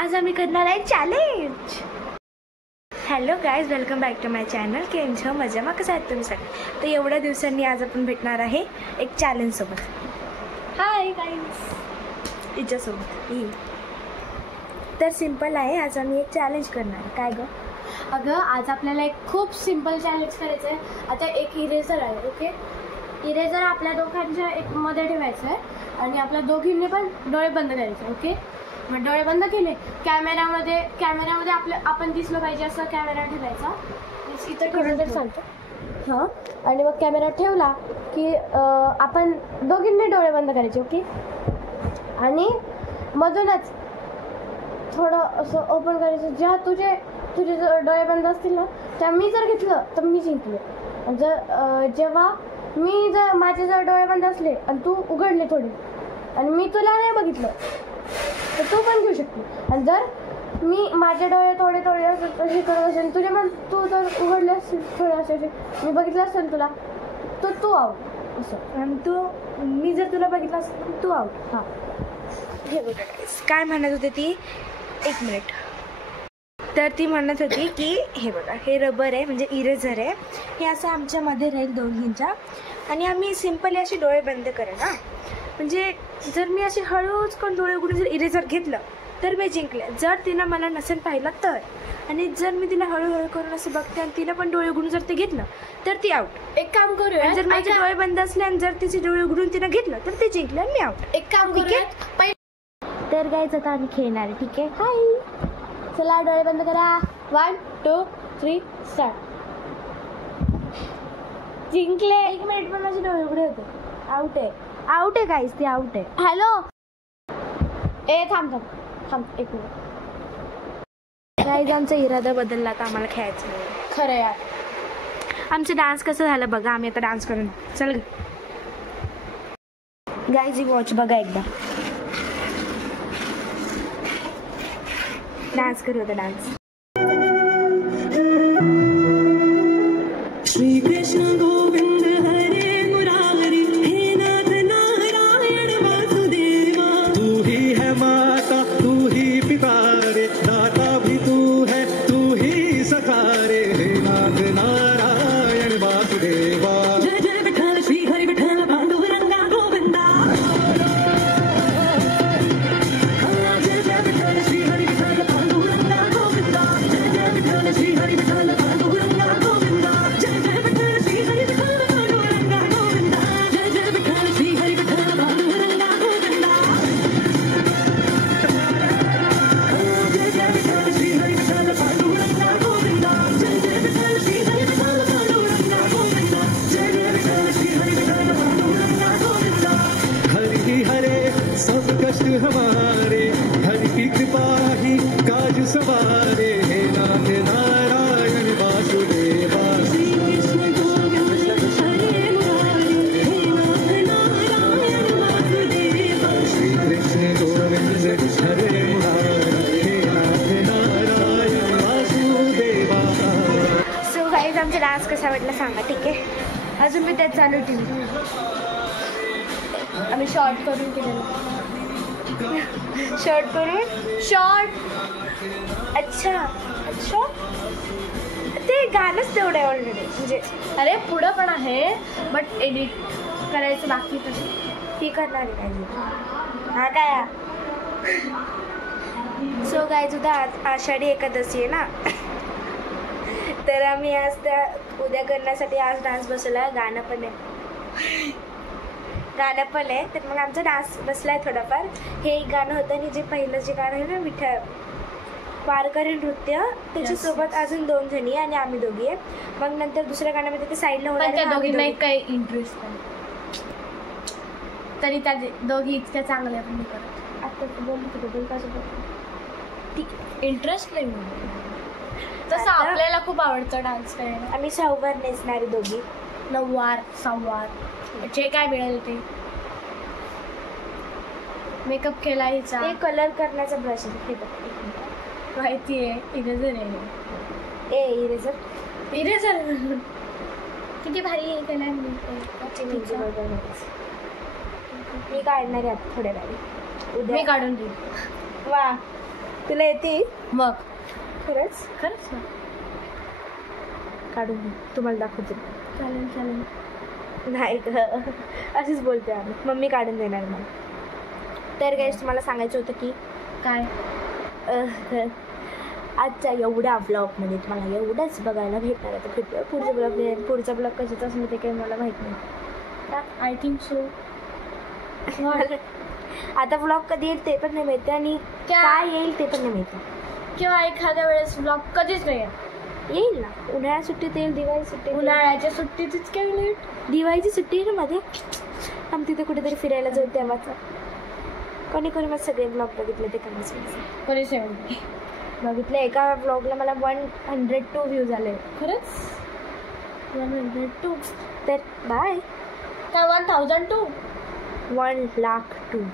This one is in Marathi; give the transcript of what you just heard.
आज आम्ही करणार आहे challenge. Hello guys, welcome back to my channel. केम छो मजामा, कसं आहेत तुम्ही सगळे? तर एवढ्या दिवसांनी आज आपण भेटणार आहे एक चॅलेंजसोबत. हाय गाईज, तिच्यासोबत तर सिम्पल आहे. आज आम्ही एक चॅलेंज करणार. काय गं? अगं आज आपल्याला एक खूप सिम्पल चॅलेंज करायचं आहे. आता एक इरेझर आहे, ओके. इरेझर आपल्या दोघांच्या एक मध्ये ठेवायचं आहे आणि आपल्या दोघींनी पण डोळे बंद करायचे, ओके. मग डोळे बंद केले, कॅमेऱ्यामध्ये आपण दिसलं पाहिजे असं कॅमेरा ठेवायचा. इथं ठेवून तर चालतं. हां, आणि मग कॅमेरा ठेवला की आपण दोघींनी डोळे बंद करायचे, ओके. आणि मधूनच थोडं असं ओपन करायचं. जेव्हा तुझे जर डोळे बंद असतील ना, तेव्हा मी जर घेतलं तर मी जिंकले. जेव्हा माझे जर डोळे बंद असले आणि तू उघडले थोडे आणि मी तुला नाही बघितलं तर तू पण घेऊ शकते. आणि जर मी माझे डोळे थोडे हे करत असेल, तू जर उघडले असतील थोडे असे, मी बघितलं असेल तुला, तर तू आउट असं. आणि मी जर तुला बघितलं असेल तर तू आउट. हां, हे बघा काय म्हणत होते ती, एक मिनिट. तर ती म्हणत होती की हे बघा, हे रबर आहे म्हणजे इरेझर आहे. हे असं आमच्यामध्ये राहील दोघींच्या आणि आम्ही सिम्पली असे डोळे बंद करेल ना. म्हणजे जर मी असे हळूच करून डोळे उघडून जर इरेझर घेतलं तर मी जिंकले. जर तिनं मला नसेल पाहिलं तर, आणि जर मी तिला हळूहळू करून असं बघते आणि तिला पण डोळे उघडून जर ते घेतलं तर ती आउट. एक काम करूया, जर माझे डोळे बंद असले आणि जर तिचे डोळे उघडून तिनं घेतलं तर ते जिंकले आणि मी आउट. एक काम करूया. तर गायचं आता आम्ही खेळणार आहे, ठीक आहे. हाय, चला डोळे बंद करा. 1 2 3 स्टार्ट. जिंकले. 1 मिनिट, पण माझे डोळे उघडे होते. आउट आहे गाईस, ती आउट आहे. हॅलो, थांब 1 मिनिट. गाईज आमचा इरादा बदलला, तर आम्हाला खेळायचं नाही. खरं यार. आमचं डान्स कसं झालं बघा. आम्ही आता डान्स करून चल गाईज, ही वॉच बघा एकदा. डान्स करू होता डान्स. श्री कृष्ण गोविंद हरे मुरारी, हे नाथ नारायण वासुदेवा. तू ही है माता, तू ही पिता रे, दाता भी तू है, तू ही सखा रे. हे नाथ नारायण वासुदेवा. जय जय विठ्ठल श्री हरि विठ्ठल पांडुरंगा गोविंदा. जय जय विठ्ठल श्री हरि विठ्ठल पांडुरंगा गोविंदा. जय जय विठ्ठल श्री हरि विठ्ठल पांडुरंगा गोविंदा. जय जय विठ्ठल श्री हरि विठ्ठल पांडुरंगा गोविंदा. जय जय विठ्ठल श्री हरि विठ्ठल पांडुरंगा गोविंदा. जय जय विठ्ठल श्री हरि विठ्ठल पांडुरंगा गोविंदा. जय जय विठ्ठल श्री हरि विठ्ठल पांडुरंगा गोविंदा. जय जय विठ्ठल श्री हरि विठ्ठल पांडुरंगा गोविंदा. हरि ही हरे सब कष्ट हमारे, हरि की कृपा ही काज सवारे. हे नाथ नारायण वासुदेवा. श्री कृष्ण गोविंद हरे मुरारी, हे नाथ नारायण वासुदेवा. श्री कृष्ण गोविंद हरे मुरारी, हे नाथ नारायण वासुदेवा. सो गाईज, आमचा डान्स कसा वाटला सांगा, ठीक आहे. अजून मी त्यात चालू ठेवली. आम्ही शॉर्ट करून केलेलं. शॉर्ट. अच्छा, ते गाणंच तेवढं आहे ऑलरेडी. म्हणजे अरे पुढं पण आहे, बट एडिट करायचं बाकी. तशी ती करणार आहे काय? हा काय. सो गाईज, उद्या आषाढी एकादशी आहे ना, तर आम्ही आज त्या उद्या करण्यासाठी आज डान्स बसवला. गाणं पण आहे. तर मग आमचा डान्स बसला आहे थोडाफार. हे एक गाणं होतं आणि जे पहिलं जे गाणं आहे ना, विठ्ठल वारकरी नृत्य, त्याच्यासोबत अजून 2 जणी आणि आम्ही दोघी आहे. मग नंतर दुसऱ्या गाण्यामध्ये ते साईडला पण त्या दोघींना काही इंटरेस्ट नाही, तरी त्या दोघी इतक्या चांगल्या पण नाही करत. आता बोल कसं ठीक, इंटरेस्ट नाही म्हणून. तसं आपल्याला खूप आवडतं डान्स करायला. आम्ही सहावार नेसणारे दोघी. नऊवार सहावार जे काय मिळेल ते. मेकअप केला हिचा. ते कलर करण्याचा ब्रश आहे, माहिती आहे. इरेझर आहे. इरेझर किती भारी आहे. केला मी काढणार आहे थोड्या वेळी. मी काढून देईन. वा, तुला येते मग खरंच? खरंच ना. काढून घे. तुम्हाला दाखवते. चालेल चालेल. नाही ग, अशीच बोलते आम्ही. मम्मी काढून देणार मला. तर गाईस तुम्हाला सांगायचं होतं की काय आजच्या एवढ्या ब्लॉगमध्ये तुम्हाला एवढंच बघायला भेटणार आहे. तर पुढचा ब्लॉग कशाचा असेल ते काही मला माहीत नाही. I think so. आता ब्लॉग कधी येईल ते पण नाही माहिती आणि काय येईल ते पण नाही माहिती. किंवा एखाद्या वेळेस ब्लॉग कधीच नाही येईल ना. उन्हाळ्यात सुट्टीत येईल, दिवाळी सुट्टी. उन्हाळ्याच्या सुट्टीचीच काय लेट. दिवाळीची सुट्टी आहे ना मध्ये. आम्ही तिथे कुठेतरी फिरायला जाऊ तेव्हाचा. कोणी कोणी मला सगळे ब्लॉग बघितले ते कमीच खरे 70 बघितले. एका ब्लॉगला मला 102 व्ह्यूज आले. खरंच 102. तर बाय. काय 1002? 1,02,000